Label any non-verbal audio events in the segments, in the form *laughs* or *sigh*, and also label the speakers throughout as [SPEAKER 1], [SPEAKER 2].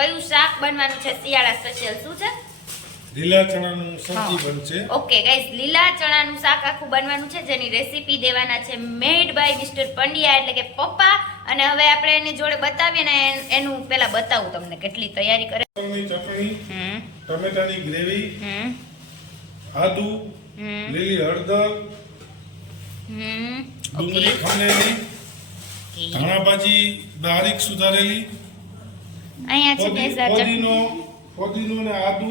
[SPEAKER 1] કયું શાક બનવાનું છે શિયાળા સ્પેશિયલ શું છે?
[SPEAKER 2] લીલા ચણાનું સબ્જી બનશે.
[SPEAKER 1] ઓકે ગાઈઝ લીલા ચણાનું શાક આખું બનવાનું છે જેની રેસીપી દેવાના છે મેડ બાય મિસ્ટર પંડ્યા એટલે કે પપ્પા. અને હવે આપણે એની જોડે બતાવીએ ને એનું પેલા બતાવું તમને કેટલી તૈયારી કરે.
[SPEAKER 2] ચટણી ટમેટાની ગ્રેવી આદુ લીલી હળદર ડુંગળી ખમણેલી ધાણા ભાજી બારીક સુધારેલી
[SPEAKER 1] અહીંયા છે કેસર
[SPEAKER 2] ફોદીનો ફોદીનો અને આદુ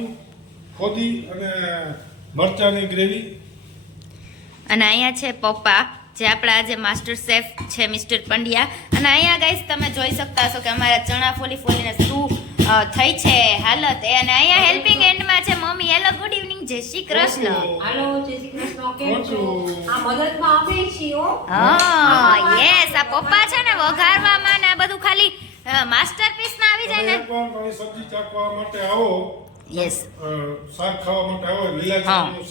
[SPEAKER 2] ફોદી અને મરચાની ગ્રેવી.
[SPEAKER 1] અને અહીંયા છે પપ્પા જે આપણા આજે માસ્ટર શેફ છે મિસ્ટર પંડ્યા. અને અહીંયા ગાઈસ તમે જોઈ શકતા હશો કે અમારા ચણા ફોલી ફોલીને શું થઈ છે હાલત. એ અને અહીંયા હેલ્પિંગ એન્ડમાં છે મમ્મી. હેલો ગુડ ઇવનિંગ જય શ્રી કૃષ્ણ.
[SPEAKER 3] હેલો જય શ્રી કૃષ્ણ. કેમ છો? આ મદદમાં અમે છીએ હો.
[SPEAKER 1] હા યસ આ પપ્પા છે ને વઘારવામાં ને આ બધું ખાલી માસ્ટરપીસમાં આવી જાય ને?
[SPEAKER 2] મારી સબ્જી ચાખવા માટે આવો.
[SPEAKER 1] યસ
[SPEAKER 2] શાક ખાવા માટે આવો. લીલા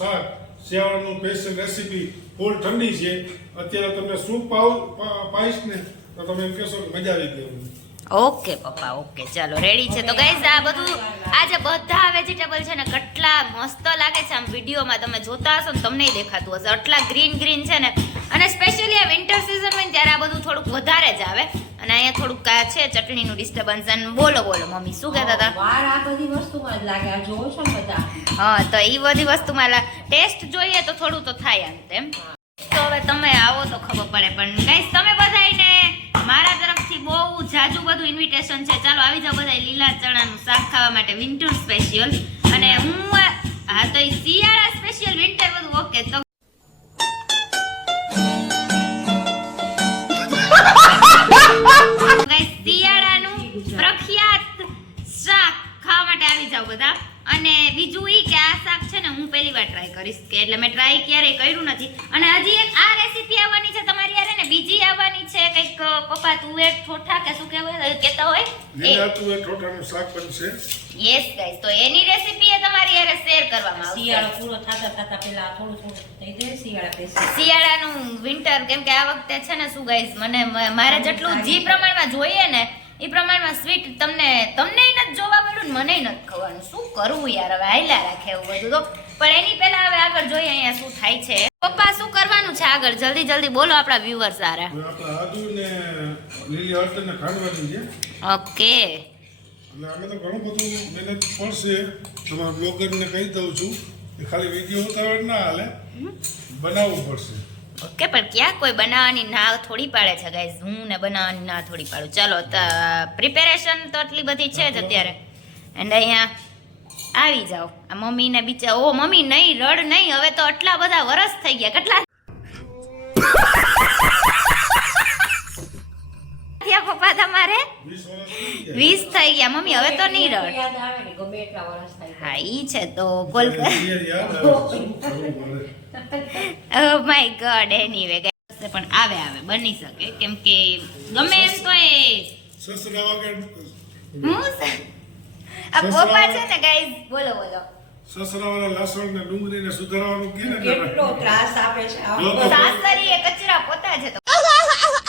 [SPEAKER 2] શાક શિયાળાનું સ્પેશિયલ રેસીપી ફૂલ ઠંડી છે. અત્યારે તમને સૂપ પાવ પાઈશ ને તો તમે એમ કહેશો કે મજા આવી ગઈ
[SPEAKER 1] ઓકે પપ્પા ઓકે. ચાલો રેડી છે. તો ગાઈઝ આ બધું આજે બધા વેજીટેબલ છે ને કેટલા મસ્ત લાગે છે આમ વિડીયોમાં. તમે જોતા હશો ને તમને દેખાતું હશે. આટલા ગ્રીન ગ્રીન છે ને. અને સ્પેશિયલી આ વિન્ટર સિઝનમાં ત્યારે આ બધું થોડુંક વધારે જ આવે. અને અહીંયા થોડુંક કા છે ચટણીનું ડિસ્ટર્બન્સ અને બોલો બોલો મમ્મી શું કહેતા હતા?
[SPEAKER 3] વાર આ બધી વસ્તુમાં જ લાગે. આ જોવો છો બધા?
[SPEAKER 1] હા તો એ બધી વસ્તુમાં ટેસ્ટ જોઈએ તો થોડું તો થાય તેમ. તો હવે તમે આવો તો ખબર પડે. પણ ગાઈસ તમે બધાયને મારા તરફથી બહુ જાજુ બધું ઇન્વિટેશન છે. ચાલો આવી જાઓ બધા લીલા ચણાનું શાક ખાવા માટે વિન્ટર સ્પેશિયલ અને હું આ- હા તો એ શિયાળા સ્પેશિયલ વિન્ટર બધું ઓકે તો જાવ બધા. અને બીજું એ કે આ શાક છે ને હું પહેલી વાર ટ્રાય કરીશ કે એટલે મેં ટ્રાય ક્યારેય કર્યું નથી. અને હજી એક આ રેસીપી આવવાની છે તમારી યારે ને બીજી આવવાની છે કંઈક પપ્પા તુવેર ઠોઠા કે શું કહેવાય કહેતા હોય?
[SPEAKER 2] લીલા તુવેર ઠોઠાનું શાક બનશે.
[SPEAKER 1] યસ ગાઈસ તો એની રેસીપી એ તમારી યારે શેર કરવામાં
[SPEAKER 3] શિયાળો પૂરો થાતા થાતા પહેલા થોડું થોડું થઈ જાય શિયાળા પેસી
[SPEAKER 1] શિયાળાનું વિન્ટર કેમ કે આ વખતે છે ને શું ગાઈસ મને મારે જેટલું જે પ્રમાણમાં જોઈએ ને એ પ્રમાણમાં સ્વીટ તમને તમને નથી જોવા મળ્યું ને મને નથી ખવાનું શું કરવું યાર હવે? હાલ્યા રાખે એવું બધું તો. પણ એની પહેલા હવે આગળ જોઈએ અહીંયા શું થાય છે. પપ્પા શું કરવાનું છે આગળ? જલ્દી જલ્દી બોલો આપણા વ્યુઅર સારા ઓકે.
[SPEAKER 2] એટલે આને તો ઘણું બધું મહેનત પડશે તમારા બ્લોગરને કહી દઉં છું કે ખાલી વીડિયો ઉતાવળ ના હાલે. બનાવવું પડશે.
[SPEAKER 1] ઓકે પણ ક્યાં કોઈ બનાવવાની ના થોડી પાડે છે ગાઈઝ હું ને બનાવવાની ના થોડી પાડું. ચાલો પ્રિપેરેશન તો એટલી બધી છે જ અત્યારે. એન્ડ અહીંયા આવી જાઓ. આ મમ્મી ને બીચા ઓ મમ્મી નહીં રડ નહીં. હવે તો આટલા બધા વરસ થઈ ગયા. કેટલા થયા પપ્પા તમારે?
[SPEAKER 2] વીસ થઈ ગયા.
[SPEAKER 1] વીસ થઈ ગયા. મમ્મી હવે તો નહીં રડ.
[SPEAKER 3] યાદ આવે ને ગમે એટલા વર્ષ થાય
[SPEAKER 1] હા ઈ છે તો કોલ
[SPEAKER 2] યાર યાદ આવે. *laughs* શું કરવું પડે
[SPEAKER 1] ઓ માય ગોડ એનીવે પણ આવે આવે બની શકે. કેમ કે ગમે એમ તો એ હું આ પપ્પા છે ને ગાઈઝ બોલો બોલો.
[SPEAKER 2] સસરાવાળા લસણ ને ડુંગળી ને સુધારવાનું કે
[SPEAKER 3] કેટલો ત્રાસ આપે છે.
[SPEAKER 1] સાસરી એ કચરા પોતા છે તો *laughs*
[SPEAKER 2] પણ એક
[SPEAKER 1] હવે એ વાત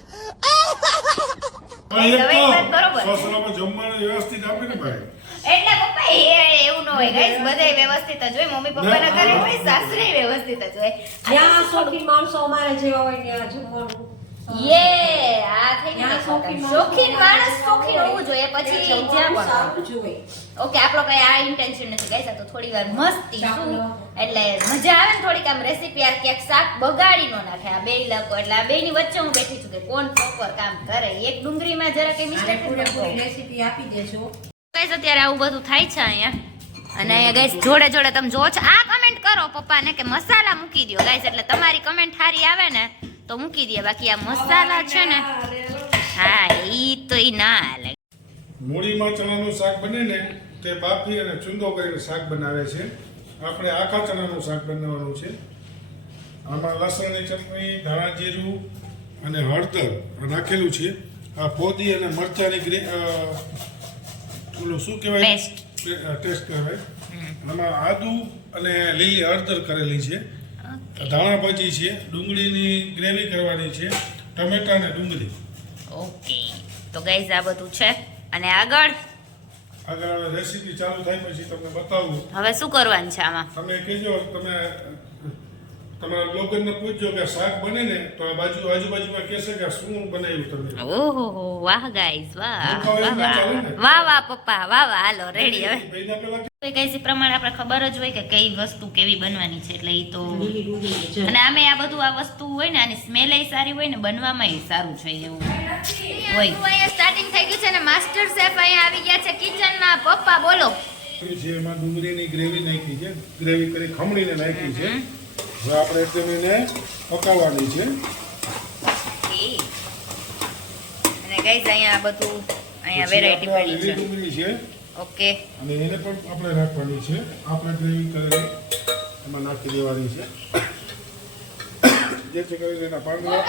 [SPEAKER 1] બરોબર.
[SPEAKER 2] તો સસરામાં જમવાનું વ્યવસ્થિત આપે ને ભાઈ
[SPEAKER 1] એટલે પપ્પા એવું ન હોય ગાઈઝ બધાય વ્યવસ્થિત જ હોય. મમ્મી પપ્પાના ઘરે હોય સાસરે વ્યવસ્થિત જ હોય.
[SPEAKER 3] જ્યાં શોખીન માણસો અમારે જેવા હોય ત્યાં જમવાનું.
[SPEAKER 1] યે આ થઈ ગયું
[SPEAKER 3] શોખીન
[SPEAKER 1] માણસ શોખીન હોવું જોઈએ પછી જ્યાં પણ. ઓકે આપણો કઈ આ ઇન્ટેન્શન નથી ગાઈસ આ તો થોડી વાર મસ્તી શું? એટલે મજા આવે ને થોડીક આમ રેસીપી આ ક્યાંક શાક બગાડી નો નાખે આ બે લોકો એટલે આ બેની વચ્ચે હું બેઠી છું કે કોણ પ્રોપર કામ કરે. એક ડુંગળીમાં જરા કઈ મિસ્ટેક
[SPEAKER 3] રેસીપી આપી દેજો.
[SPEAKER 1] ગાઈસ અત્યારે આવું બધું થાય છે અહીંયા. અને અહીંયા ગાઈસ જોડે જોડે તમે જો છો. આ કમેન્ટ કરો પપ્પાને કે મસાલા મૂકી દો ગાઈસ એટલે તમારી કમેન્ટ સારી આવે ને તો મૂકી દે બાકી આ મસાલા છે ને હા એ તો એ ના હાલે.
[SPEAKER 2] મૂળીમાં ચણાનું શાક બને ને તે બાફી અને ચૂંદો કરીને શાક બનાવે છે. આપણે આખા ચણાનું શાક બનાવવાનું છે. આમાં લસણની ચટણી ધાણા જીરું અને હળદર નાખેલું છે. આ ફોદી અને મરચાંની ગ્રે ઓલું શું કહેવાય? ટેસ્ટ કહેવાય. આમાં આદુ અને લીલી હળદર કરેલી છે. ધાણા ભાજી છે ડુંગળીની ગ્રેવી કરવાની છે ટમેટા અને ડુંગળી.
[SPEAKER 1] ઓકે. તો ગાઈઝ આ બધું છે. અને આગળ?
[SPEAKER 2] આગળ રેસીપી ચાલુ થાય પછી તમને બતાવું.
[SPEAKER 1] હવે શું કરવાનું છે આમાં?
[SPEAKER 2] તમે કહેજો તમે તમારા લોકોને પૂછજો કે શાક બને ને તો આ બાજુ આજુબાજુમાં કહેશે કે શું બનાવ્યું તમે?
[SPEAKER 1] ઓહો વાહ વાહ
[SPEAKER 2] ગાઈસ
[SPEAKER 1] વાહ વાહ. વાહ વાહ પપ્પા વાહ વાહ હાલો રેડી હવે. કઈ પ્રમાણે આપણે ખબર જ હોય કે કઈ વસ્તુ કેવી બનવાની છે એટલે એ તો. અને આમે આ બધું આ વસ્તુ હોય ને આની સ્મેલ સારી હોય ને બનવામાં સારું છે એવું. હોય. અહીંયા સ્ટાર્ટિંગ થઈ ગયું છે ને માસ્ટર શેફ અહીંયા આવી ગયા છે કિચનમાં પપ્પા બોલો.
[SPEAKER 2] છે એમાં ડુંગળીની ગ્રેવી નાખી છે ગ્રેવી કરી ખમણીને નાખી છે. હવે આપણે તેને પકાવવાની છે.
[SPEAKER 1] અને ગાઈસ અહીંયા આ બધું અહીંયા વેરાયટી પડી છે.
[SPEAKER 2] ડુંગળી છે.
[SPEAKER 1] ઓકે.
[SPEAKER 2] અને એને પણ આપણે રાખવાની છે. આપણે ગ્રેવી કરીને એમાં નાખી દેવાની છે. જેથી કરીને એના પાંદડા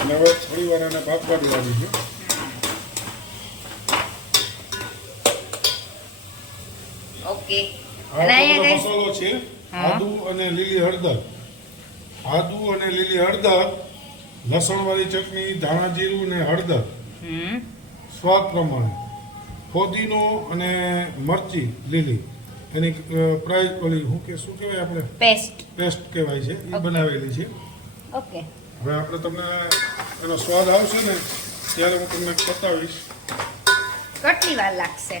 [SPEAKER 2] અને હવે થોડી વાર એને બાફવા દેવાની છે.
[SPEAKER 1] ઓકે. અને અહીંયા
[SPEAKER 2] મસાલો છે. આદુ અને લીલી હળદર. આદુ અને લીલી હળદર લસણવાળી ચટણી ધાણા જીરું અને હળદર સ્વાદ પ્રમાણે. ફોદીનો અને મરચી લીલી. એની પ્રાઇસ ઓલી શું કે શું કહેવાય આપણે?
[SPEAKER 1] પેસ્ટ
[SPEAKER 2] પેસ્ટ કહેવાય છે. એ બનાવેલી છે.
[SPEAKER 1] ઓકે
[SPEAKER 2] હવે આપણે તમને એનો સ્વાદ આવશે ને ત્યારે હું તમને બતાવીશ.
[SPEAKER 1] કેટલી વાર લાગશે?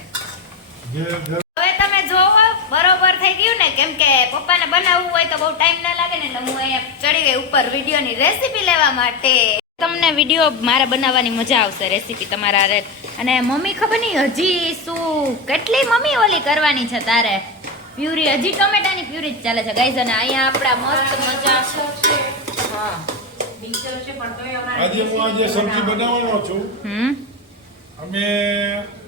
[SPEAKER 2] જે જે
[SPEAKER 1] હવે તમે જોવો બરોબર થઈ ગયું ને કેમ કે પપ્પાને બનાવવું હોય તો બહુ ટાઈમ ના લાગે ને એટલે હું અહીંયા ચડી ગઈ ઉપર વિડીયોની રેસીપી લેવા માટે. તમને વીડિયો મારે બનાવવાની મજા આવશે રેસીપી તમારા રે અને મમ્મી ખબર નહીં હજી શું કેટલી મમ્મી ઓલી કરવાની છે તારે? પ્યુરી હજી ટમેટાની પ્યુરી જ ચાલે છે. ગાઈઝ અને અહીંયા આપણા મસ્ત મજા હા
[SPEAKER 3] છે પણ તોય અમારે
[SPEAKER 2] આજે હું આજે સબ્જી બનાવવાનો છું.
[SPEAKER 1] હમ?
[SPEAKER 2] અમે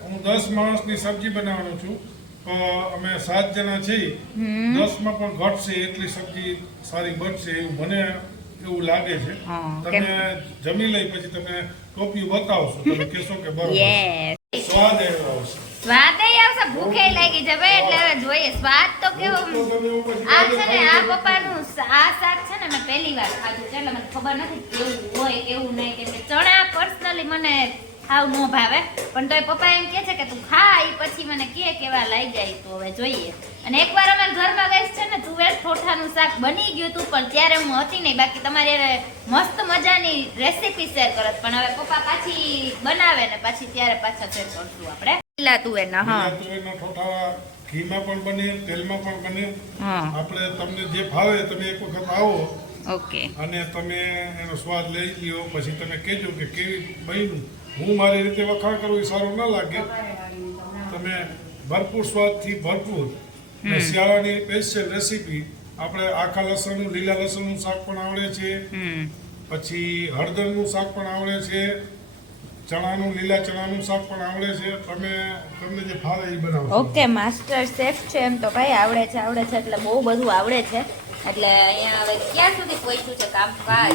[SPEAKER 2] હું દસ માણસની સબ્જી બનાવવાનો છું. અમે સાત જણા છીએ. દસમાં પણ ઘટશે એટલી સબ્જી સારી બનશે એવું મને એવું લાગે છે. તમે જમી લઈ પછી તમે ટોપી બતાવશો. તમે *laughs* કહેશો કે બરોબર સ્વાદ એવો આવશે.
[SPEAKER 1] સ્વાદ ય આવશે. ભૂખે લાગી જવે એટલે હવે જોઈએ. સ્વાદ તો કેવો આ છે ને આ. પપ્પાનું આ શાક છે ને મેં પહેલી વાર ખાધું છે એટલે મને ખબર નથી કેવું હોય કેવું નહીં કે ચણા પર્સનલી મને હાવ નો ભાવે પણ તોય પપ્પા એમ કે છે કે તું ખા એ પછી મને કે કેવા લઈ જાય તો હવે જોઈએ. અને એકવાર અમે ઘરમાં ગઈ છે ને તુવેર ઠોઠાનું શાક બની ગયું હતું પણ ત્યારે હું હતી નહીં. બાકી તમારી મસ્ત મજાની રેસીપી શેર કરત. પણ હવે પપ્પા પાછી બનાવે ને પછી ત્યારે પાછા શેર કરશું આપણે. લીલા તુવેરના હા.
[SPEAKER 2] તુવેરના ઠોઠા ઘીમાં પણ બને તેલમાં પણ બને. આપણે તમને જે ભાવે તમે એક વખત આવો.
[SPEAKER 1] ઓકે.
[SPEAKER 2] અને તમે એનો સ્વાદ લઈ લ્યો. પછી તમે કહેજો કે કેવી બન્યું. હું મારી રીતે વખાણ કરું એ સારું ના લાગે. તમે ભરપૂર સ્વાદથી ભરપૂર ને શિયાળાની સ્પેશિયલ રેસીપી આપણે આખા લસણનું લીલા લસણનું શાક પણ આવડે છે. પછી હળદરનું શાક પણ આવડે છે. ચણાનું લીલા ચણાનું શાક પણ આવડે છે. તમે તમને જે ભાવે એ બનાવો.
[SPEAKER 1] ઓકે માસ્ટર શેફ છે એમ તો ભાઈ આવડે છે આવડે છે એટલે બહુ બધું આવડે છે. એટલે અહીંયા હવે ક્યાં સુધી પહોંચ્યું છે કામકાજ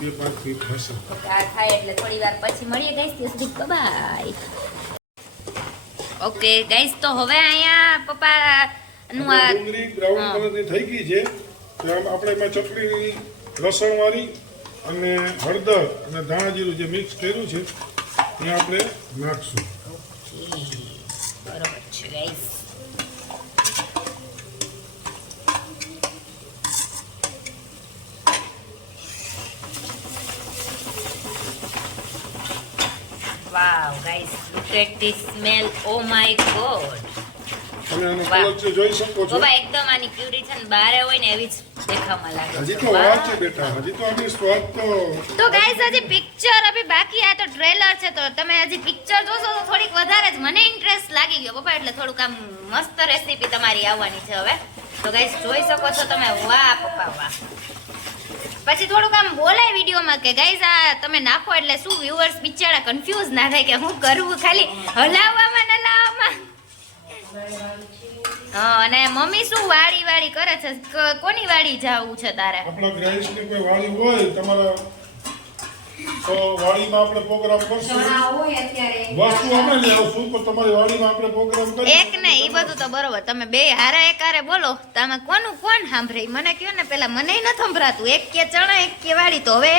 [SPEAKER 2] બે પાંચ મિનિટ થશે.
[SPEAKER 1] આ થાય એટલે થોડી વાર પછી મળીએ ગાઈસ ત્યાં સુધી બાય ઓકે ગાઈસ તો હવે અહીંયા પપ્પા નું આ
[SPEAKER 2] બ્રાઉન. કલરની થઈ ગઈ છે. તો આપણે એમાં ચટણી લસણવાળી અને હળદર અને ધાણા જીરું જે મિક્સ કર્યું છે એ આપણે નાખશું.
[SPEAKER 1] બરોબર છે guys wow guys look at this smell oh my god
[SPEAKER 2] તમે આને કલર છે જોઈ શકો છો.
[SPEAKER 1] બાબા એકદમ આની પ્યુરી છે ને બારે હોય ને એવી જ દેખાવામાં લાગે
[SPEAKER 2] હજી તો વાર છે બેટા હજી તો આની સ્વાદ તો
[SPEAKER 1] તો ગાઈસ હજી પિક્ચર અભી બાકી આ તો ટ્રેલર છે તો તમે હજી પિક્ચર જોશો તો થોડીક વધારે જ મને ઇન્ટરેસ્ટ લાગી ગયો પપ્પા એટલે થોડુંક આમ મસ્ત રેસીપી તમારી આવવાની છે હવે. તો ગાઈસ જોઈ શકો છો તમે. વાહ પપ્પા વાહ. પછી થોડુંક આમ બોલાય વિડીયોમાં કે ગાઈઝ આ તમે નાખો એટલે શું વ્યુઅર્સ બિચારા કન્ફ્યુઝ ના થાય કે હું કરવું ખાલી હલાવવામાં ન હલાવવામાં હા, અને મમ્મી શું વાડી વાડી કરે છે? કોની વાડી જાવું છે તારે?
[SPEAKER 2] આપણા ગ્રાહકની કોઈ વાળી હોય તમારા તો વાડીમાં આપણે પ્રોગ્રામ કરશું. વસ્તુ અમે લઈ આવશું પણ તમારી વાડીમાં આપણે પ્રોગ્રામ કરીએ.
[SPEAKER 1] એક ને એ બધું તો બરોબર. તમે બે હારા એક હારે બોલો. તમે કોનું કોણ સાંભળે? મને કયો ને પેલા મને ન સંભળાતું. એક કે ચણા એક કે વાડી. તો હવે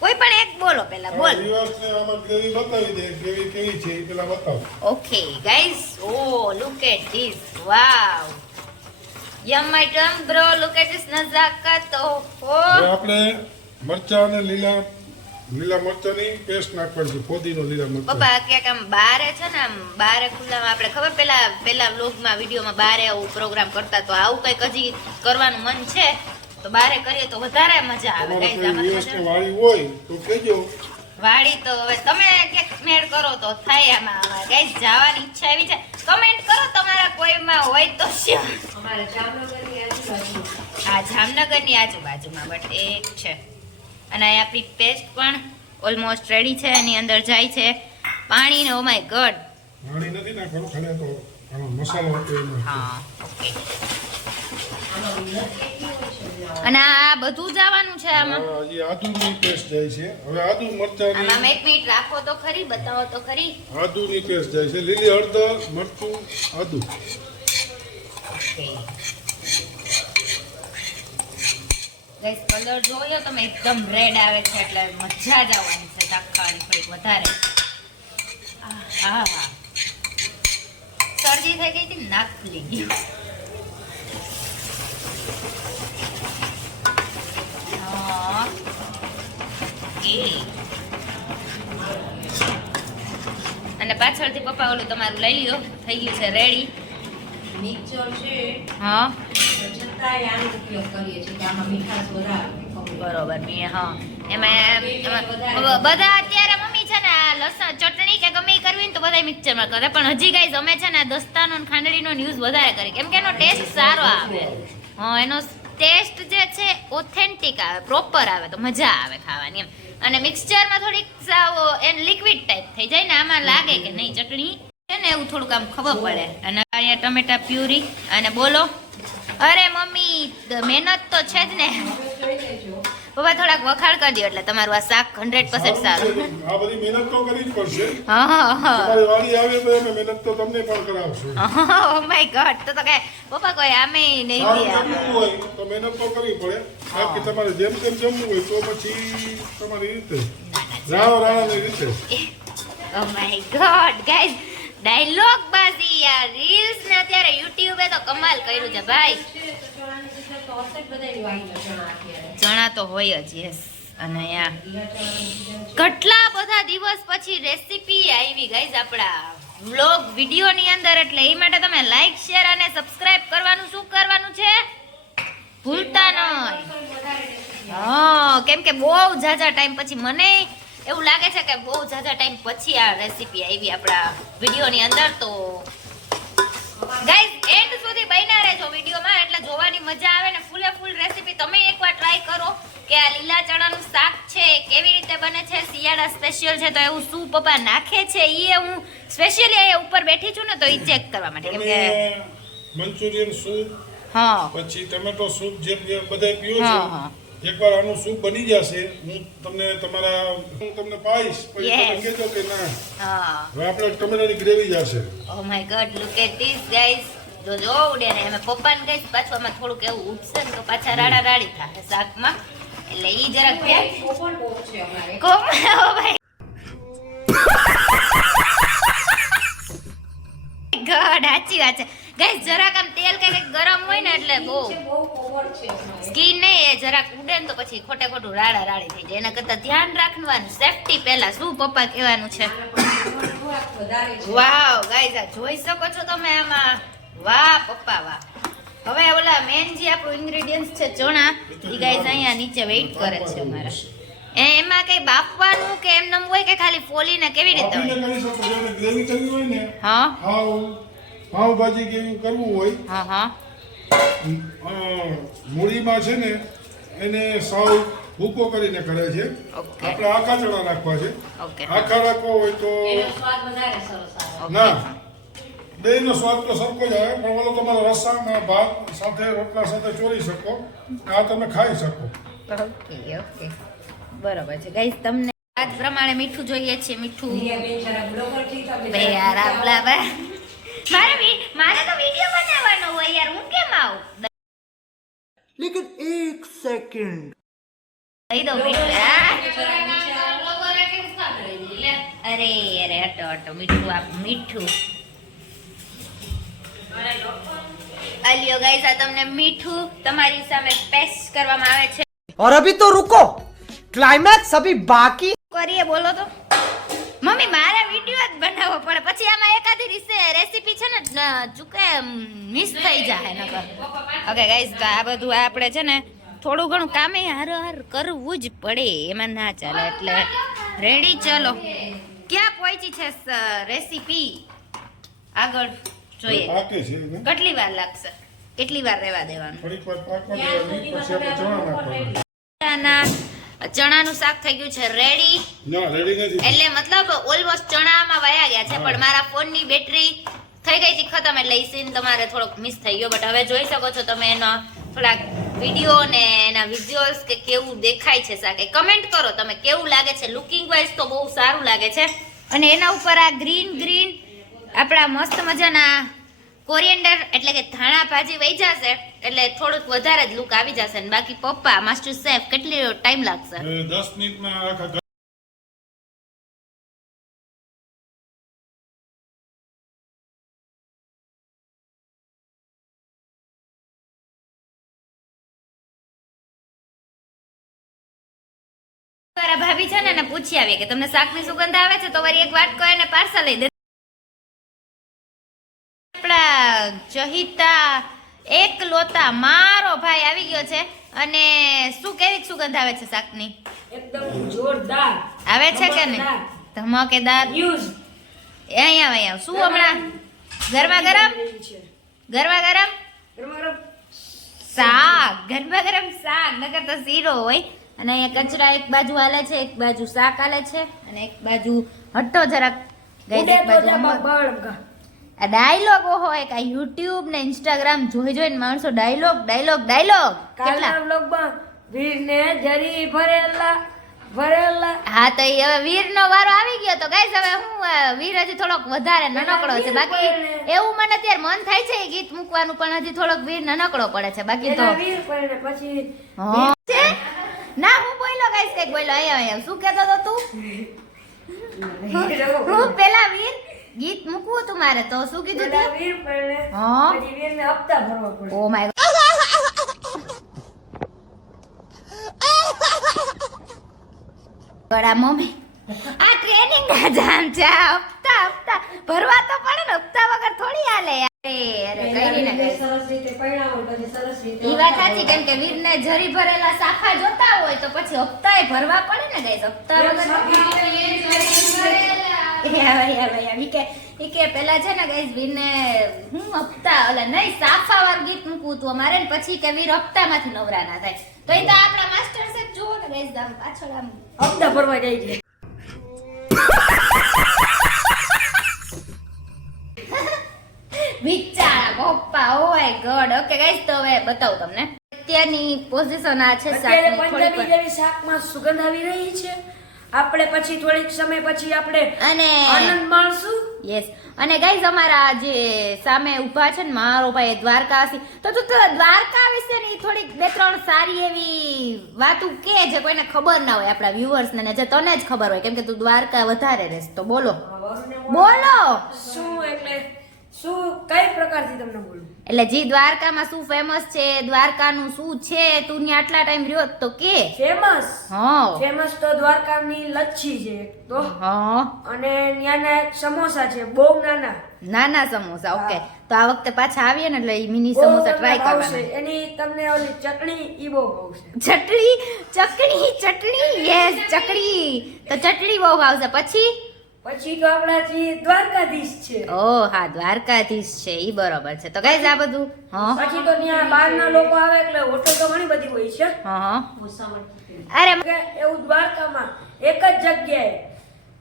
[SPEAKER 1] કોઈ પણ એક બોલો પેલા બોલ.
[SPEAKER 2] દિવસને આમાં ગ્રેવી બતાવી દે કેવી કેવી છે એ પેલા બતાવો.
[SPEAKER 1] Okay guys oh look at this wow. Yum my term bro look at this નજાકત. Oh
[SPEAKER 2] આપણે મરચા અને લીલા લીલા મરચાની પેસ્ટ નાખવાની છે ફોદીનો લીલા મરચા.
[SPEAKER 1] પપ્પા ક્યાંક આમ બારે છે ને આમ બારે ખુલ્લામાં આપણે ખબર પેલા પેલા વ્લોગમાં વિડીયોમાં બારે આવું પ્રોગ્રામ કરતા તો આવું કંઈક હજી કરવાનું મન છે તો બારે કરીએ તો વધારે મજા આવે
[SPEAKER 2] કઈ વાડી હોય તો કહેજો.
[SPEAKER 1] વાળી તો હવે તમે ક્યાંક મેળ કરો તો થાય આમાં ગાઈસ જવાની ઈચ્છા એવી છે? કમેન્ટ કરો તમારા કોઈમાં હોય તો શું
[SPEAKER 3] અમારે જામનગરની આજુબાજુ.
[SPEAKER 1] હા જામનગરની આજુબાજુમાં બટ એક છે. અને આ આપણી પેસ્ટ પણ ઓલમોસ્ટ રેડી છે એની અંદર જાય છે. પાણી ને ઓ માય ગોડ
[SPEAKER 2] વાડી નથી નાખવાનું ખાલી તો મસાલો
[SPEAKER 1] હા ઓકે. અને આ બધું જવાનું છે આમાં?
[SPEAKER 2] હજી આદુની પેસ્ટ જાય છે. હવે આદુ
[SPEAKER 1] આમાં એક મિનિટ રાખો તો ખરી બતાવો તો ખરી.
[SPEAKER 2] આદુની પેસ્ટ જાય છે. લીલી હળદર મરચું આદુ.
[SPEAKER 1] ઓકે ગાઈસ કલર જોયો તમે? એકદમ રેડ આવે છે એટલે મજા જ આવવાની છે ખાવાની થોડીક વધારે. હા હા શરદી થઈ ગઈ હતી નાક ખુલી ગયું અને પાછળથી પપ્પા ઓલું તમારું લઈ લ્યો. થઈ ગયું છે રેડી
[SPEAKER 3] મિક્સર છે.
[SPEAKER 1] હા.
[SPEAKER 3] તો આનો ઉપયોગ કરીએ છીએ કે આમાં મીઠાશ વધારે
[SPEAKER 1] બરોબર મેં હા. એમાં બધા અત્યારે મમ્મી છે ને આ લસણ ચટણી કે ગમે કરવી ને તો બધા મિક્સરમાં કરે. પણ હજી ગાઈઝ અમે છે ને દસ્તાનો ને ખાંડળીનો યુઝ વધારે કરી કેમ કે એનો ટેસ્ટ સારો આવે. હા એનો ટેસ્ટ જે છે ઓથેન્ટિક આવે પ્રોપર આવે તો મજા આવે ખાવાની એમ. અને મિક્સચરમાં થોડીક એન લિક્વિડ ટાઈપ થઈ જાય ને આમાં લાગે કે નહીં. ચટણી છે ને એવું થોડુંક આમ ખબર પડે. અને અહીંયા ટમેટા પ્યુરી અને બોલો. અરે મમ્મી મહેનત તો છે જ ને. પપ્પા થોડાક વખાણ કરી દો એટલે તમારું આ શાક હંડ્રેડ પર્સન્ટ સારું.
[SPEAKER 2] આ બધી મહેનત તો કરવી જ પડશે. *laughs*
[SPEAKER 1] હા હા
[SPEAKER 2] વાળી આવે તો અમે મહેનત તો તમને પણ કરાવશું.
[SPEAKER 1] ઓ માય ગોડ તો તો કે પપ્પા કોઈ આમે નહીં દે
[SPEAKER 2] હોય તો મહેનત તો કરવી પડે. બાકી તમારે જેમ તેમ જમવું હોય તો પછી તમારી રીતે. રાવ રાવની રીતે.
[SPEAKER 1] Oh my God guys dialogue બાજી યાર રીલ્સ ને અત્યારે યુટ્યુબે તો કમાલ કર્યું છે ભાઈ.
[SPEAKER 3] ચણા
[SPEAKER 1] તો હોય જ યસ અને યા. કેટલા બધા દિવસ પછી રેસીપી આવી ગાઈઝ આપણા વ્લોગ વિડીયોની અંદર. એટલે એ માટે તમે લાઈક શેર અને સબસ્ક્રાઇબ કરવાનું શું કરવાનું છે? ભૂલતા નહીં હા, કેમ કે બહુ ઝાઝા ટાઈમ પછી મને એવું લાગે છે કે બહુ ઝાઝા ટાઈમ પછી આ રેસીપી આવી આપણા વિડીયોની અંદર તો ગાઈઝ એન્ડ સુધી બન્યા રહેજો વિડીયોમાં એટલે જોવાની મજા આવે ને ફૂલે ફૂલ રેસીપી તમે એકવાર ટ્રાય કરો કે આ લીલા ચણાનું શાક છે કેવી રીતે બને છે શિયાળા સ્પેશિયલ છે તો એવું શું પપ્પા નાખે છે એ હું સ્પેશિયલી અહીંયા ઉપર બેઠી છું ને તો એ ચેક કરવા માટે કેમ કે
[SPEAKER 2] મંચુરિયન સૂપ
[SPEAKER 1] હા
[SPEAKER 2] પછી ટમેટો સૂપ જે બધા પીઓ
[SPEAKER 1] હા,
[SPEAKER 2] છો
[SPEAKER 1] હા.
[SPEAKER 2] એકવાર આનું સૂપ બની જશે હું તમને તમારા હું તમને પાઈશ પછી તમે કહેજો કે ના.
[SPEAKER 1] હા.
[SPEAKER 2] હવે આપણે ટમેટાની ગ્રેવી જશે.
[SPEAKER 1] ઓ my god look at this guys જો જો ઉડે ને એમાં પપ્પાને કહીશ પાછું આમાં થોડુંક એવું ઉઠશે ને તો પાછા રાડા રાડી થાય શાકમાં. એટલે ઈ જરાક
[SPEAKER 3] છે અમારે.
[SPEAKER 1] કોમ ઓ ભાઈ ગોડ સાચી વાત છે. ગાઈસ જરાક આમ તેલ કઈ કઈ ગરમ હોય ને એટલે બહુ સ્કીન નહીં એ જરાક ઉડે ને તો પછી ખોટે ખોટું રાડા રાડી થઈ જાય. એના કરતા ધ્યાન રાખવાનું. સેફટી પહેલા. શું પપ્પા કહેવાનું છે?
[SPEAKER 3] વાહ
[SPEAKER 1] વાવ ગાઈઝ આ જોઈ શકો છો તમે આમાં? વાહ પપ્પા વાહ. હવે ઓલા મેન જે આપણું ઇન્ગ્રેડિયન્ટ્સ છે ચણા. એ ગાઈઝ અહીંયા નીચે વેઇટ કરે છે અમારા. એ એમાં કઈ બાફવાનું કે એમ નમ હોય કે ખાલી ફોલીને કેવી રીતે હોય?
[SPEAKER 2] ને
[SPEAKER 1] હા.
[SPEAKER 2] ભાજી કેવું કરવું હોય
[SPEAKER 1] હા હા.
[SPEAKER 2] મૂળીમાં છે ને એને સાવ ભૂકો કરીને કરે છે. આપણે આખા ચણા નાખવા છે. આખા રાખવો હોય તો
[SPEAKER 3] ના સ્વાદ
[SPEAKER 2] નો. સ્વાદ તો સરખો જ આવે પણ ઓલો તમારો રસા ભાત સાથે રોટલા સાથે ચોરી શકો આ તમે ખાઈ શકો.
[SPEAKER 1] Okay okay. બરાબર છે. ગાઈસ તમને આજ પ્રમાણે મીઠું જોઈએ છે મીઠું.
[SPEAKER 3] રિયાબેન જરા બરોબરથી
[SPEAKER 1] મારે વી- મારે તો વિડિયો બનાવવાનો હોય યાર હું કેમ આવું
[SPEAKER 4] लेकिन एक सेकंड
[SPEAKER 1] દઈ દઉં મીઠું હા. અરે અરે હટો હટો મીઠું આપ મીઠું અલિયો ગાઈસ આ તમને મીઠું તમારી સામે પેસ્ટ કરવામાં આવે છે
[SPEAKER 4] और अभी તો रुको क्लाइमैक्स अभी बाकी
[SPEAKER 1] કરીએ બોલો તો મમ્મી મારે વીડિયો જ બનાવવો પડે. પછી આમાં એકાદી રીતે રેસીપી છે ને ચૂકે મિસ થઈ જાય નકર. ઓકે ગાઈસ તો આ બધું આપણે છે ને થોડું ઘણું કામે હાર હાર કરવું જ પડે. એમાં ના ચાલે એટલે રેડી ચલો. ક્યાં પહોંચી છે રેસીપી આગળ જોઈએ. કેટલી વાર લાગશે? કેટલી વાર રહેવા દેવાનું? ચણાના- શાક થઈ ગયું છે રેડી એટલે મતલબ ઓલમોસ્ટ ચણામાં વયા ગયા છે પણ મારા ફોનની બેટરી થઈ ગઈ હતી ખતમ એટલે સીન તમારે થોડોક મિસ થઈ ગયો બટ હવે જોઈ શકો છો તમે એનો થોડાક વીડિયો ને એના વિઝ્યુઅલ્સ કે કેવું દેખાય છે શાકે. કમેન્ટ કરો તમે કેવું લાગે છે? લુકિંગ વાઇઝ તો બહુ સારું લાગે છે. અને એના ઉપર આ ગ્રીન ગ્રીન આપણા મસ્ત મજાના કોરિએન્ડર એટલે કે ધાણા ભાજી વહી જશે એટલે થોડુંક વધારે જ લુક આવી જશે ને બાકી પપ્પા માસ્ટર શેફ કેટલી ટાઈમ લાગશે?
[SPEAKER 2] એ દસ મિનિટમાં આખા
[SPEAKER 1] ભાભી છે ને પૂછી આવી કે તમને શાકની સુગંધ આવે છે તો વળી એક વાત કહો એને પાર્સલ લઈ દે. જહિતા એક લોતા મારો ભાઈ આવી ગયો છે. અને શું કેવી સુગંધ આવે છે શાકની?
[SPEAKER 3] એકદમ જોરદાર
[SPEAKER 1] આવે છે કે નહીં? ધમાકેદાર.
[SPEAKER 3] યુઝ.
[SPEAKER 1] અહીંયા અહીંયા શું હમણાં? ગરમા ગરમ? ગરમા ગરમ?
[SPEAKER 3] ગરમ
[SPEAKER 1] શાક. ગરમા ગરમ શાક. નકર તો શીરો હોય. અને અહીંયા કચરા એક બાજુ હાલે છે એક બાજુ શાક હાલે છે અને એક બાજુ હટ્ટો જરાક ગઈ એક બાજુ આ ડાયલોગ હોય કે યુટ્યુબ ને ઇન્સ્ટાગ્રામ જોઈ જોઈને માણસો ડાયલોગ ડાયલોગ ડાયલોગ
[SPEAKER 3] કાલના વ્લોગમાં વીરને જરી ભરેલા ભરેલા.
[SPEAKER 1] હા તો એ હવે વીર નો વારો આવી ગયો. તો ગાઈસ હવે હું વીર હજી થોડોક વધારે નાનકડો છે. બાકી એવું મને અત્યારે મન થાય છે ગીત મૂકવાનું પણ હજી થોડોક વીર નાનકડો પડે છે. બાકી તો
[SPEAKER 3] વીર પડે પછી
[SPEAKER 1] હા. ના હું બોલ્યો ગાઈસ કંઈક બોલ્યો. અહીંયા શું કહેતો તો? તું *laughs* હું પેલા વીર ગીત મૂકવું હતું મારે તો શું કીધું
[SPEAKER 3] પેલા વીર પડે
[SPEAKER 1] હા.
[SPEAKER 3] પછી વીરને હપ્તા ભરવા પડે
[SPEAKER 1] ઓ માય ગોડ મમ્મી આ ટ્રેનિંગ ના જામ છે હપ્તા હપ્તા. ભરવા તો પડે ને હપ્તા વગર થોડી હાલે અરે કઈ ના
[SPEAKER 3] સરસ રીતે પરણાવો પછી સરસ રીતે
[SPEAKER 1] ઈ વાત સાચી કેમ કે વીરને જરી ભરેલા સાફા જોતા હોય તો પછી હપ્તાએ ભરવા પડે ને ગાઈસ હપ્તા વગર કે પેલા છે ને ગાઈસ વીરને હું હપ્તા ઓલા નહીં સાફા વાળું ગીત મૂકવું હતું અમારે ને પછી કે વીર હપ્તામાંથી નવરા ના થાય. તો એ તો આપણા માસ્ટર સાહેબ જુઓ ને ગાઈસ આમ પાછળ આમ
[SPEAKER 3] હપ્તા ભરવા જાય છે.
[SPEAKER 1] વિચારા પપ્પા ઓય ગોડ. ઓકે ગાઈસ તો હવે બતાવું તમને. અત્યારની પોઝિશન આ છે
[SPEAKER 3] શાકમાં સુગંધ આવી રહી છે. આપણે પછી થોડીક સમય પછી આપણે
[SPEAKER 1] અને
[SPEAKER 3] આનંદ માણશું.
[SPEAKER 1] યસ અને ગાઈઝ અમારા જે સામે ઊભા છે ને મારો ભાઈ દ્વારકાવાસી તો તું તો દ્વારકા વિશેની થોડીક બે ત્રણ સારી એવી વાતો કે જે કોઈને ખબર ના હોય આપણા વ્યુઅર્સ ને જે તને જ ખબર હોય. કેમ કે તું દ્વારકા વધારે રહેશ તો બોલો. બોલો.
[SPEAKER 3] શું શું કઈ પ્રકારથી તમને બોલું?
[SPEAKER 1] એટલે જી દ્વારકામાં શું ફેમસ છે દ્વારકાનું શું છે તું ને આટલા ટાઈમ રહ્યો તો કે.
[SPEAKER 3] ફેમસ
[SPEAKER 1] હા.
[SPEAKER 3] ફેમસ તો દ્વારકાની લચ્છી છે તો.
[SPEAKER 1] હા.
[SPEAKER 3] અને ત્યાંના સમોસા છે બહુ નાના.
[SPEAKER 1] નાના સમોસા ઓકે. તો આ વખતે પાછા આવીએ ને એટલે મિની સમોસા ટ્રાય કરવાના.
[SPEAKER 3] એની તમને ઓલી ચટણી ઈ બહુ ભાવશે.
[SPEAKER 1] ચટણી? ચટણી? ચટણી? યસ ચકડી તો ચટણી બહુ ભાવશે. પછી?
[SPEAKER 3] પછી તો આપણા જે દ્વારકાધીશ છે.
[SPEAKER 1] ઓ હા દ્વારકાધીશ છે ઈ બરોબર છે. તો ગાઈઝ આ બધું? હા?
[SPEAKER 3] પછી તો ત્યાં બહારના લોકો આવે એટલે હોટલ તો ઘણી બધી હોય છે.
[SPEAKER 1] હા હા. અરે
[SPEAKER 3] એવું દ્વારકામાં એક જ જગ્યાએ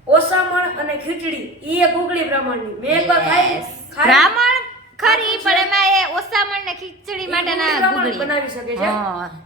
[SPEAKER 3] ઓસામણ અને ખીચડી ઈ એક ઉગલી પ્રમાણની મેં એકવાર ખાઈ.
[SPEAKER 1] બ્રાહ્મણ? ખરી પણ એમાં એ ઓસામણ ને ખીચડી માટેના
[SPEAKER 3] ના
[SPEAKER 1] ગુગળી
[SPEAKER 3] બનાવી શકે છે.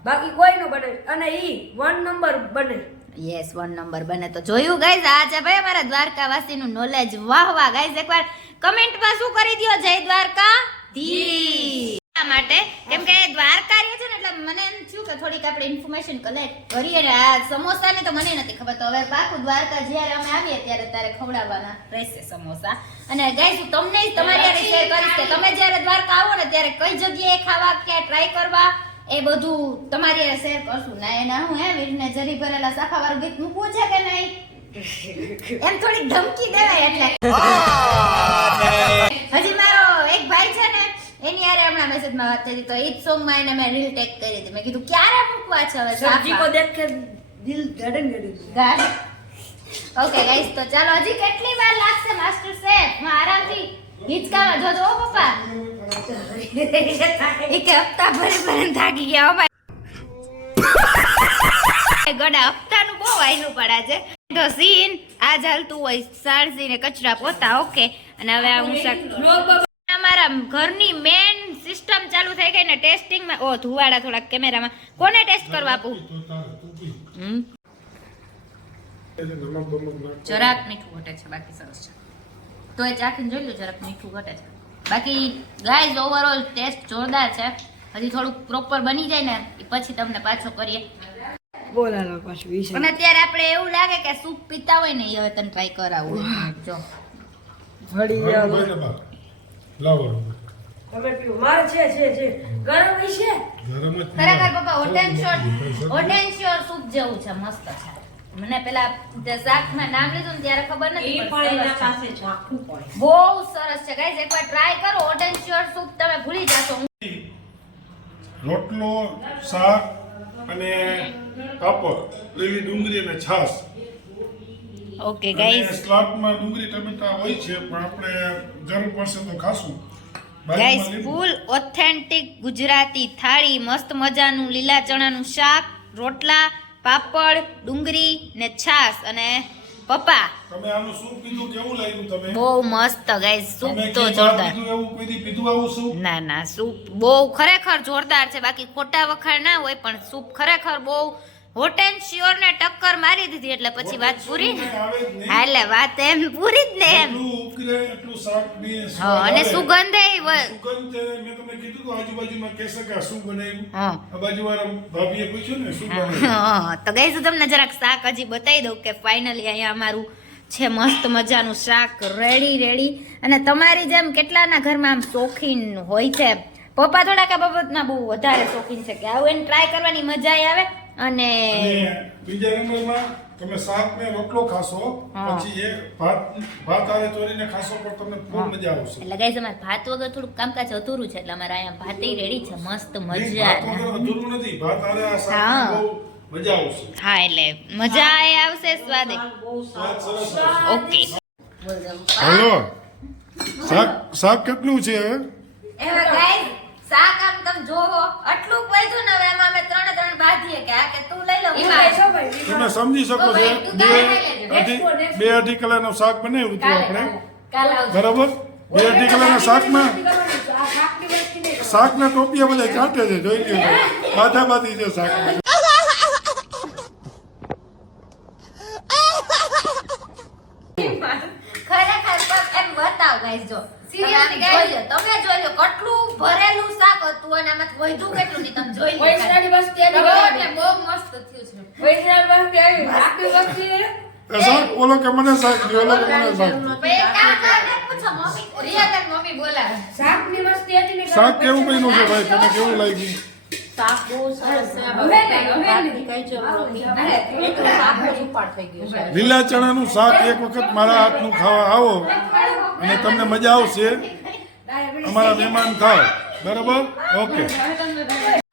[SPEAKER 3] બાકી કોઈ નું બને. અને ઈ વન નંબર બને.
[SPEAKER 1] યસ વન નંબર બને તો જોયું ગાઈઝ આ છે ભાઈ અમારા દ્વારકાવાસીનું નોલેજ વાહ વાહ ગાઈઝ એકવાર કમેન્ટમાં શું કરી દ્યો? જય દ્વારકા ધી માટે, કેમ કે દ્વારકા રહે છે ને, એટલે મને એમ થયું કે થોડીક આપણે ઇન્ફોર્મેશન કલેક્ટ કરીએ ને, આ સમોસાની તો મને નથી ખબર, તો હવે પાકું દ્વારકા જ્યારે અમે આવીએ ત્યારે તારે ખવડાવવાના રહેશે સમોસા. અને ગાઈઝ તમને તમારી શેર કરીશ કે તમે જ્યારે દ્વારકા આવો ને, ત્યારે કઈ જગ્યાએ ખાવા, ક્યાં ટ્રાય કરવા એ બધું તમારી શેર કરશું. ના એના હું હે વીરને જરી ભરેલા સાફા વાળું ગીત મૂકવું છે કે નહીં? એમ થોડીક ધમકી દેવાય એટલે. હજી મારો એક ભાઈ છે ને એની યારે હમણાં મેસેજમાં વાત કરી તો એ જ સોંગમાં એને મેં રીલ ટેગ કરી હતી. મેં કીધું ક્યારે મૂકવા છે હવે
[SPEAKER 3] સબ્જી કો દેખ કે દિલ ધડન ગયું
[SPEAKER 1] ગાડ ઓકે ગાઈસ તો ચાલો હજી કેટલી વાર લાગશે માસ્ટર શેફ હું આરામથી હિંચકામાં જોજો ઓ પપ્પા. એક હપ્તા ભરે ભરે થાકી ગયા ભાઈ. ગડા હપ્તાનું બહુ આયનું પડે છે. તો સીન આ ચાલતું હોય સારસી ને કચરા પોતા ઓકે. અને હવે આ હું અમારા ઘરની મેન સિસ્ટમ ચાલુ થઈ ગઈ ને ટેસ્ટિંગમાં ઓ ધુવાડા થોડાક કેમેરામાં. કોને ટેસ્ટ કરવા આપું. હમ. જરાક મીઠું ઘટે છે બાકી સરસ છે. તો એ ચાખીને જોઈ લો જરાક મીઠું ઘટે છે. બાકી ગાઈઝ ઓવરઓલ ટેસ્ટ જોરદાર છે. હજી થોડુંક પ્રોપર બની જાય ને એ પછી તમને પાછો કરીએ.
[SPEAKER 3] બોલાલો પાછું વિશે
[SPEAKER 1] અને અત્યારે આપણે એવું લાગે કે સૂપ પીતા હોય ને એ હવે તને ટ્રાય કરાવું. જો.
[SPEAKER 2] ભાઈ લાવો
[SPEAKER 3] તમે પીઓ માર છે છે છે. ગરમ છે?
[SPEAKER 2] ગરમ જ
[SPEAKER 1] ખરેખર પપ્પા હોટ એન્ડ
[SPEAKER 2] પીવાનું.
[SPEAKER 1] Sure hot and sure soup જેવું છે મસ્ત છે. મને પેલા તે શાકમાં નામ લીધું ને ત્યારે ખબર નથી પણ. બહુ સરસ છે. ગાઈઝ એકવાર ટ્રાય કરો હોટ શ્યોર સૂપ તમે ભૂલી જશો.
[SPEAKER 2] રોટલો શાક અને પાપડ લીલી ડુંગળી અને છાશ.
[SPEAKER 1] ઓકે ગાઈઝ
[SPEAKER 2] સલાડમાં ડુંગળી ટમેટા હોય છે પણ આપણે જરૂર પડશે તો ખાશું.
[SPEAKER 1] ગાઈઝ ફૂલ ઓથેન્ટિક ગુજરાતી થાળી મસ્ત મજાનું લીલા ચણાનું શાક રોટલા પાપડ ડુંગળી ને છાશ અને પપ્પા.
[SPEAKER 2] તમે આનું સૂપ પીધું કેવું લાગ્યું તમે?
[SPEAKER 1] બહુ મસ્ત ગાઈસ સૂપ તો જોરદાર.
[SPEAKER 2] એવું કોઈ પીધું આવું સૂપ?
[SPEAKER 1] ના ના સૂપ બહુ ખરેખર જોરદાર છે. બાકી ખોટા વખાણ ના હોય પણ સૂપ ખરેખર બહુ હોટ એન્ડ શ્યોર ને ટક્કર મારી દીધી એટલે પછી વાત પૂરી? ને. હા એટલે વાત એમ પૂરી જ ને એમ. હા અને. સુગંધ એ
[SPEAKER 2] સુગંધ છે, મેં તમને કીધું તો આજુબાજુમાં કહેશે શું બનાવ્યું?
[SPEAKER 1] હા.
[SPEAKER 2] બાજુવાળા ભાભીએ પૂછ્યું ને શું
[SPEAKER 1] હા, તો ગઈ તમને જરાક શાક હજી બતાવી દઉં કે ફાઇનલી અહીંયા અમારું છે મસ્ત મજાનું શાક રેડી રેડી અને તમારી જેમ કેટલાના ઘરમાં આમ શોખીન હોય છે? પપ્પા થોડાક આ બાબતમાં બહુ વધારે શોખીન છે કે આવું એને ટ્રાય કરવાની મજા આવે? અને
[SPEAKER 2] બીજા નંબરમાં તમે શાક ને રોટલો ખાશો પછી એ ભાત ભાત આવે ચોરીને ખાશો પણ તમને ખૂબ મજા આવશે.
[SPEAKER 1] એટલે ગાઈસ અમારે ભાત વગર થોડુંક કામકાજ અધૂરું છે એટલે અમારે અહીંયા ભાતે રેડી છે મસ્ત મજા
[SPEAKER 2] ભાત અધૂરું નથી ભાત આવે આ શાક. બહુ મજા આવશે.
[SPEAKER 1] હા એટલે મજા આવે આવશે સ્વાદે. ઓકે.
[SPEAKER 2] હેલો. શાક? શાક કેટલું છે? હવે
[SPEAKER 1] ગાઈસ શાક આમ તમે જોવો આટલું પડ્યું ને હવે એમાં અમે ત્રણે ત્રણ બાંધીએ કે આ કે તું લઈ લો.
[SPEAKER 2] તમે સમજી શકો છો બે. અઢી બે અઢી કલાકનું શાક બનાવ્યું હતું આપણે. બરાબર? બે અઢી કલાકના શાકમાં
[SPEAKER 3] શાકની
[SPEAKER 2] ટોપિયા બધા ચાટે છે જોઈ લીધું *laughs* બાધા બાધી છે શાક
[SPEAKER 1] ખરેખર પણ એમ બતાવ ગાઈસ જો સિરિયસલી ગાઈસ તમે જોઈ લો કેટલું ભરેલું શાક હતું અને આમાં વધુ કેટલું ની તમે જોઈ લો
[SPEAKER 3] વૈષ્ણવી બસ તે
[SPEAKER 1] બહુ મસ્ત થયું છે.
[SPEAKER 3] વૈષ્ણવી બસ તે આવી શાકની વસ્તી એ
[SPEAKER 2] એ શાક ઓલો કે મને શાક દે ઓલો કે મને શાક દે.
[SPEAKER 1] પછી એક કામ કરને પૂછો મમ્મી રિયા તારી મમ્મી બોલાવે.
[SPEAKER 3] શાકની વસ્તી હતી ને
[SPEAKER 2] શાક કેવું બન્યું છે
[SPEAKER 3] ગમે ને, ગમે ને.
[SPEAKER 2] લીલા ચણાનું શાક એક વખત મારા હાથનું ખાવા આવો અને તમને મજા આવશે. અમારા મહેમાન થાવ બરાબર? ઓકે.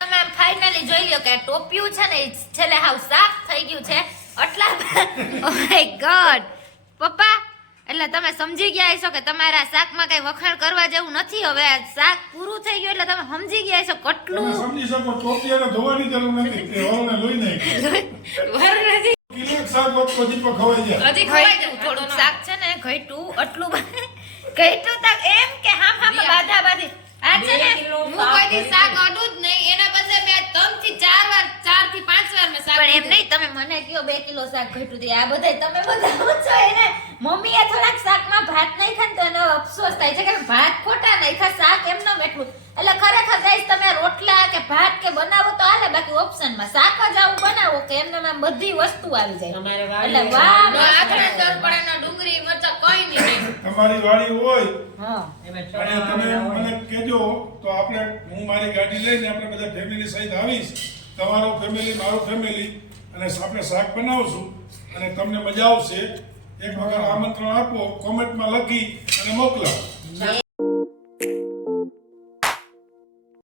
[SPEAKER 1] તમે ફાઇનલી જોઈ લ્યો કે ટોપિયું છે ને છેલ્લે હાવ સાફ થઈ ગયું છે. એટલા ઓ માય ગોડ પપ્પા એટલે તમે સમજી ગયા હશો કે તમારા શાકમાં કઈ વખાણ કરવા જેવું નથી હવે આ શાક પૂરું થઈ ગયું એટલે તમે સમજી ગયા હશો કેટલું
[SPEAKER 2] સમજી શકો ટોપિયાને ધોવાની જરૂર નથી કે વરુને લોહી નાખી. કિલો શાક હોત પછી તો ખવાઈ જાય.
[SPEAKER 1] હજી ખવાઈ જાય. થોડુંક શાક છે ને ઘઈટું આટલું *laughs* ઘઈટું તક એમ કે હા હા બાધા બાધી. આ છે ને
[SPEAKER 5] હું કોઈ દી શાક અડું જ નહીં. એના બદલે મેં ત્રણથી ચાર વાર ચારથી પાંચ વાર મેં શાક
[SPEAKER 1] પણ એમ નહીં તમે મને કયો બે કિલો શાક ઘટ્યું દે આ બધાય તમે બધા છો એને. મમ્મીએ થોડાક શાકમાં ભાત નહીં ને તો એનો અફસોસ થાય છે કે ભાત ખોટા નહીં ખા શાક એમ ન એટલું એટલે ખરેખર ગાઈસ તમે રોટલા કે ભાત કે બનાવો તો હાલે બાકી ઓપ્શનમાં શાક જ આવું બનાવો કે એમને આમ બધી વસ્તુ આવી જાય.
[SPEAKER 5] તમારે
[SPEAKER 1] એટલે વાહ
[SPEAKER 5] નો આખરે તલ પડે નો ડુંગળી મરચાં કંઈ નહીં
[SPEAKER 2] તમારી વાડી હોય
[SPEAKER 1] હા.
[SPEAKER 2] અને તમે મને કહેજો તો આપણે હું મારી ગાડી લઈને આપણે બધા ફેમિલી સહિત આવીશ. તમારો ફેમિલી મારું ફેમિલી અને આપણે શાક બનાવશું. અને તમને મજા આવશે. એક વખત આમંત્રણ આપો કોમેન્ટમાં લખી અને મોકલાવો.